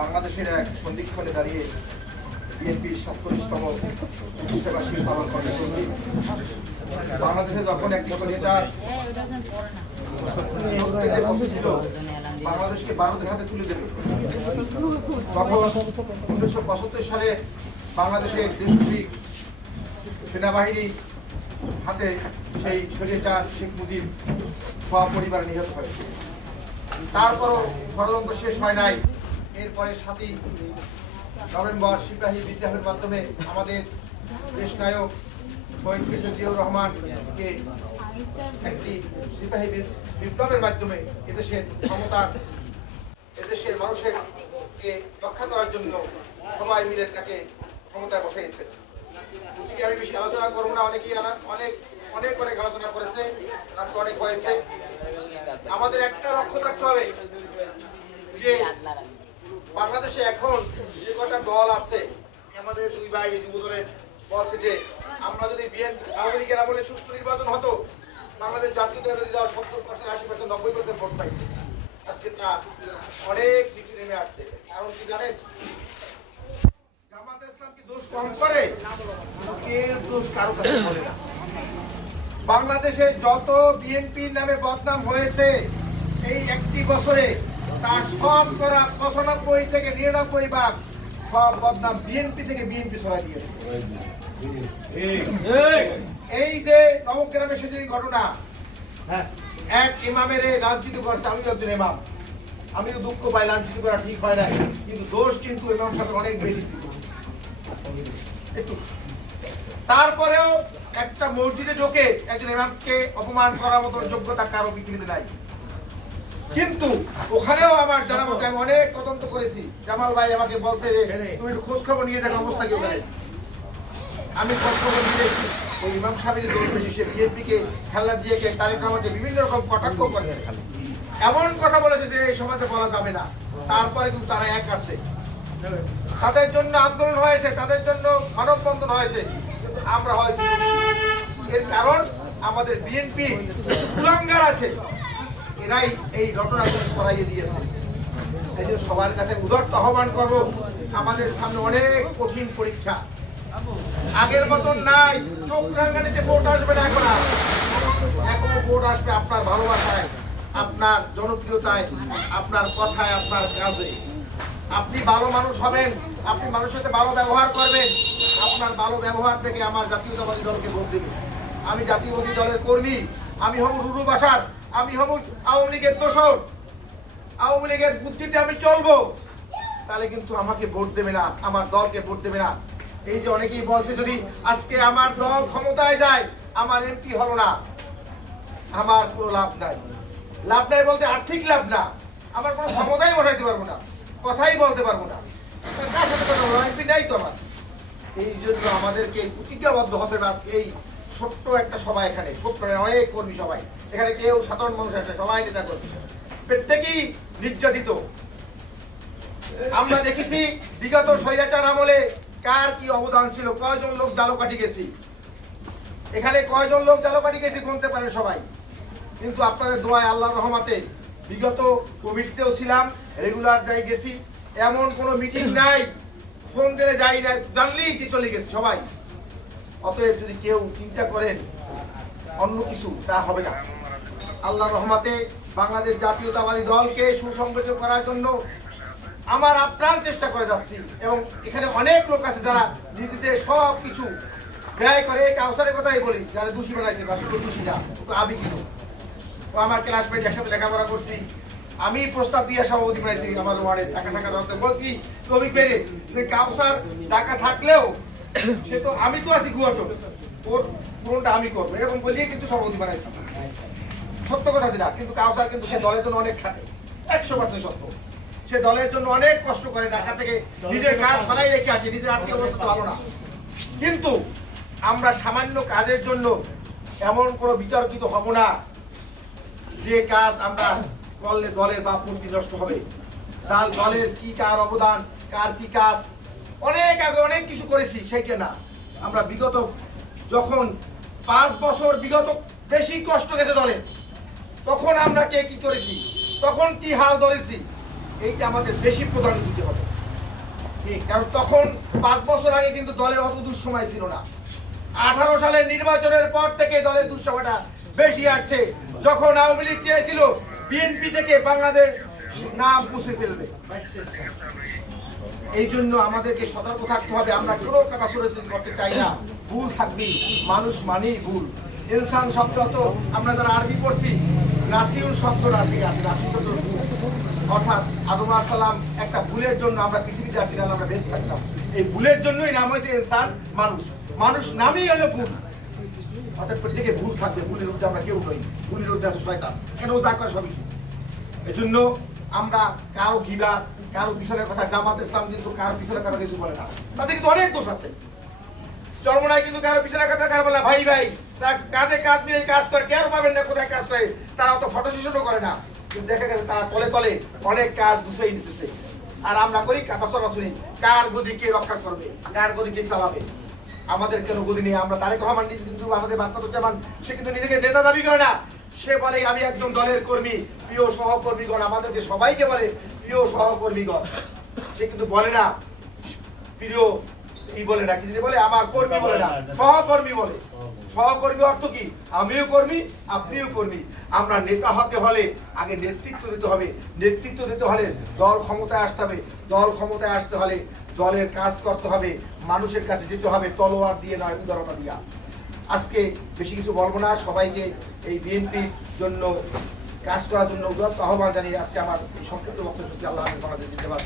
বাংলাদেশের এক সন্ধিক্ষণে দাঁড়িয়ে বিএনপির 47তম প্রতিষ্ঠাবার্ষিকী পালন করতে চলছি। বাংলাদেশে যখন একটি স্বৈরাচার ছিল বাংলাদেশকে ভারতের হাতে তুলে দেবে, তখন 1975 সালে বাংলাদেশের দেশপ্রেমিক সেনাবাহিনী হাতে সেই স্বৈরাচার শেখ মুজিব সপরিবার নিহত হয়েছে। তারপরও ষড়যন্ত্র শেষ হয় নাই। এরপরে 7ই নভেম্বর সিপাহী বিদ্রোহের মাধ্যমে আমাদের দেশ নায়ক শহীদ প্রেসিডেন্ট জিয়াউর রহমানকে একটি সিপাহী বিপ্লবের মাধ্যমে এদেশের ক্ষমতা, এদেশের মানুষকে রক্ষা করার জন্য সবাই মিলে তাকে ক্ষমতায় বসাইছে। গতিকে আমি বেশি আলোচনা করবো না, অনেকেই অনেক অনেক আলোচনা করেছে, তারপর অনেক হয়েছে। আমাদের একটা লক্ষ্য থাকতে হবে যে বাংলাদেশে এখন যে কটা দল আছে, আমাদের দুই ভাই যুব দলের বলছে যে আমরা যদি আওয়ামী লীগের আমলে সুষ্ঠু নির্বাচন হতো, বাংলাদেশ জাতীয়তাবাদী দল 70%, 80%, 90% ভোট পাইত। আজকে তা অনেক নিচে নেমে আসছে। কারণ কি জানেন, জামাতে ইসলাম কি দোষ কম করে? এর দোষ কারো কাছে করে না। বাংলাদেশে যত বিএনপির নামে বদনাম হয়েছে এই একটি বছরে, তার শতকরা 95 থেকে 99% সব বদনাম বিএনপি থেকে বিএনপি সরাই দিয়েছে। এই যে নবগ্রামে সেদিন ঘটনা, এক ইমামের লাঞ্ছিত করছে, আমিও একজন ইমাম, আমিও দুঃখ পাই, লাঞ্ছিত করা ঠিক হয় না, কিন্তু দোষ কিন্তু ইমাম সাহেব অনেক বেশি ছিল। তারপরেও একটা মসজিদে ঢোকে একজন ইমামকে অপমান করার মতো যোগ্যতা কারো পৃথিবীতে নাই। কিন্তু ওখানেও আমার জানা মতো আমি অনেক তদন্ত করেছি। জামাল ভাই আমাকে বলছে যে তুমি একটু খোঁজ খবর নিয়ে দেখো অবস্থা কি ওখানে। আমি খোঁজ খবর নিয়েছি, ওই ইমাম সাহেবের দোষ বেশি। সে বিএনপিকে খেলনা দিয়ে তারেক রহমানকে বিভিন্ন রকম কটাক্ষ করেছে, এমন কথা বলেছে যে এই সমাজে বলা যাবে না। তারপরে কিন্তু তারা এক আছে, তাদের জন্য আন্দোলন হয়েছে, তাদের জন্য মানববন্ধন হয়েছে, কিন্তু আমরা হয়েছি। এর কারণ আমাদের বিএনপি কুলাঙ্গার আছে, এরাই এই ঘটনাগুলো ছড়াইয়ে দিয়েছে। এই জন্য সবার কাছে উদারত আহ্বান করবো, আমাদের সামনে অনেক কঠিন পরীক্ষা, আগের মতন নাই। চোখ রাঙানিতে ভোট আসবে না, এখন ভোট আসবে আপনার ভালোবাসায়, আপনার জনপ্রিয়তায়, আপনার কথায়, আপনার কাজে। আপনি ভালো মানুষ হবেন, আপনি মানুষের সাথে ভালো ব্যবহার করবেন, আপনার ভালো ব্যবহার থেকে আমার জাতীয়তাবাদী দলকে ভোট দেবেন। আমি জাতীয়তাবাদী দলের কর্মী, আমি হব রুরু বাসার, আমি হব আওয়ামী লীগের দোসর, আওয়ামী লীগের বুদ্ধিতে আমি চলবো, তাহলে কিন্তু আমাকে ভোট দেবে না, আমার দলকে ভোট দেবে না। এই যে অনেকেই বলছে যদি আজকে আমার দল ক্ষমতায় যায়, আমার এমপি হলো না, আমার কোনো লাভ নাই। লাভ নাই বলতে আর্থিক লাভ না, আমার কোনো ক্ষমতাই বসাইতে পারবো না, কথাই বলতে পারবো না, কার সাথে কথা বলবো, এমপি নাই তো আমার। এই জন্য আমাদেরকে প্রতিজ্ঞাবদ্ধ হতে হবে। আজকে এই ছোট্ট একটা সভা, এখানে ছোট্ট অনেক কর্মী সবাই, এখানে কেউ সাধারণ মানুষ আসে, সবাই নেতা কর্মী, প্রত্যেকেই নির্যাতিত। আমরা দেখেছি বিগত স্বৈরাচার আমলে কার কি অবদান ছিল, কয়জন লোক জালকাঠি গেছি, এখানে কয়জন লোক জালকাঠি গেছি গুনতে পারেন সবাই। কিন্তু আপনাদের দোয়ায়, আল্লাহর রহমতে বিগত কমিটিতেও ছিলাম, রেগুলার যাই গেছি, এমন কোনো মিটিং নাই ফোন দিলে যাই না, জানলেই কি চলে গেছি সবাই। অতএব যদি কেউ চিন্তা করেন অন্য কিছু, তা হবে না। আল্লাহর রহমতে বাংলাদেশ জাতীয়তাবাদী দলকে সুসংগঠিত করার জন্য আমার আপ্রাণ চেষ্টা করে যাচ্ছি, এবং এখানে অনেক লোক আছে যারা নিজেদের সব কিছু ব্যয় করে। কাউসারের কথাই বলি, যারা দোষী বানাইছে, বা শুধু দোষী না, তো আমি কিন্তু ও আমার ক্লাসমেট, একসাথে লেখাপড়া করছি, আমি প্রস্তাব দিয়ে সভাপতি বানাইছি আমার ওয়ার্ডে, টাকা ধরতে বলছি শ্রমিক বেড়ে যে কাউসার টাকা থাকলেও সে তো, আমি তো আছি গুয়াটো, ওর পুরোটা আমি করবো, এরকম বলিয়ে কিন্তু সভাপতি বানাইছি। সত্য কথা ছিল, কিন্তু কাউসার কিন্তু সে দলের জন্য অনেক খাটে, 100% সত্য। সে দলের জন্য অনেক কষ্ট করে, ঢাকা থেকে নিজের কাজ ফালাই রেখে আসে, নিজের আর্থিক অবস্থা ভালো না। কিন্তু আমরা সামান্য কাজের জন্য এমন কোনো বিতর্কিত হব না যে কাজ আমরা করলে দলের ভাবমূর্তি নষ্ট হবে। দলের কি কার অবদান, কার কি কাজ, অনেক আগে অনেক কিছু করেছি, সেইটা না। আমরা বিগত যখন 5 বছর বিগত বেশি কষ্ট গেছে দলের, তখন আমরা কে কি করেছি, তখন কি হাল ধরেছি, এইটা আমাদের বেশি প্রাধান্য দিতে হবে। কারণ তখন 5 বছর আগে কিন্তু দলের অত দুঃসময় ছিল না। 18 সালের নির্বাচনের পর থেকে দলের দুঃসময়টা বেশি আসছে, যখন আওয়ামী লীগ চেয়েছিল বিএনপি থেকে বাংলাদেশ নাম মুছে ফেলবে। এই জন্য আমাদেরকে সতর্ক থাকতে হবে। আমরা কোনো কথা সরাসরি করতে চাই না, ভুল থাকবে, মানুষ মানেই ভুল। ইনসান শব্দ তো আমরা যারা আরবি পড়ছি, নাসিউল শব্দটা থেকে আসে, নাসিউল শব্দ অর্থাৎ আদম আলাইহিস সালাম একটা ভুলের জন্য আমরা পৃথিবীতে আসি না, আমরা বেঁচে থাকতাম। এই ভুলের জন্যই নাম হয়েছে ইনসান, মানুষ। মানুষ নামই হলো ভুল, অর্থাৎ প্রত্যেকে ভুল থাকবে, ভুলের মধ্যে আমরা কেউ নই, ভুলের মধ্যে আছে শয়তান, কেন যা করে সবই। এই জন্য আমরা কারো গিবা, কারো পিছনের কথা, জামাত ইসলাম কিন্তু কারো পিছনের কথা কিছু বলে না, তাদের কিন্তু অনেক দোষ আছে। চরমনায় কিন্তু কারো পিছনের কথা কারো বলে ভাই ভাই, তারা কাঁধে কাঁধ নিয়ে কাজ করে, কেন পাবেন না কোথায় কাজ করে, তারা অত ফটো সেশনও করে না, কিন্তু দেখা গেছে তারা তলে তলে অনেক কাজ গুছিয়ে নিতেছে। আর আমরা করি কথা সরাসরি, কার গদি কে রক্ষা করবে, কার গদি কে চালাবে, আমাদের কেন গদি নেই। আমরা তারেক রহমান কিন্তু আমাদের বাদবাদুজ্জামান, সে কিন্তু নিজেকে নেতা দাবি করে না, সে বলে আমি একজন দলের কর্মী, প্রিয় সহকর্মীগণ, আমাদেরকে সবাইকে বলে প্রিয় সহকর্মীগণ। সে কিন্তু বলে না প্রিয় কি বলে না, কি বলে আমার কর্মী বলে না, সহকর্মী বলে। সহকর্মী অর্থ কি, আমিও কর্মী আপনিও কর্মী। আমরা নেতা হতে হলে আগে নেতৃত্ব দিতে হবে, নেতৃত্ব দিতে হলে দল ক্ষমতায় আসতে হবে, দল ক্ষমতায় আসতে হলে দলের কাজ করতে হবে, মানুষের কাছে যেতে হবে, তলোয়ার দিয়ে নয় উদারতা দিয়া। আজকে বেশি কিছু বলবো না, সবাইকে এই বিএনপির জন্য কাজ করার জন্য উদারতা আহ্বান জানিয়ে আজকে আমার এই সংক্ষিপ্ত বক্তব্য আল্লাহ আমাদের জিন্দাবাদ।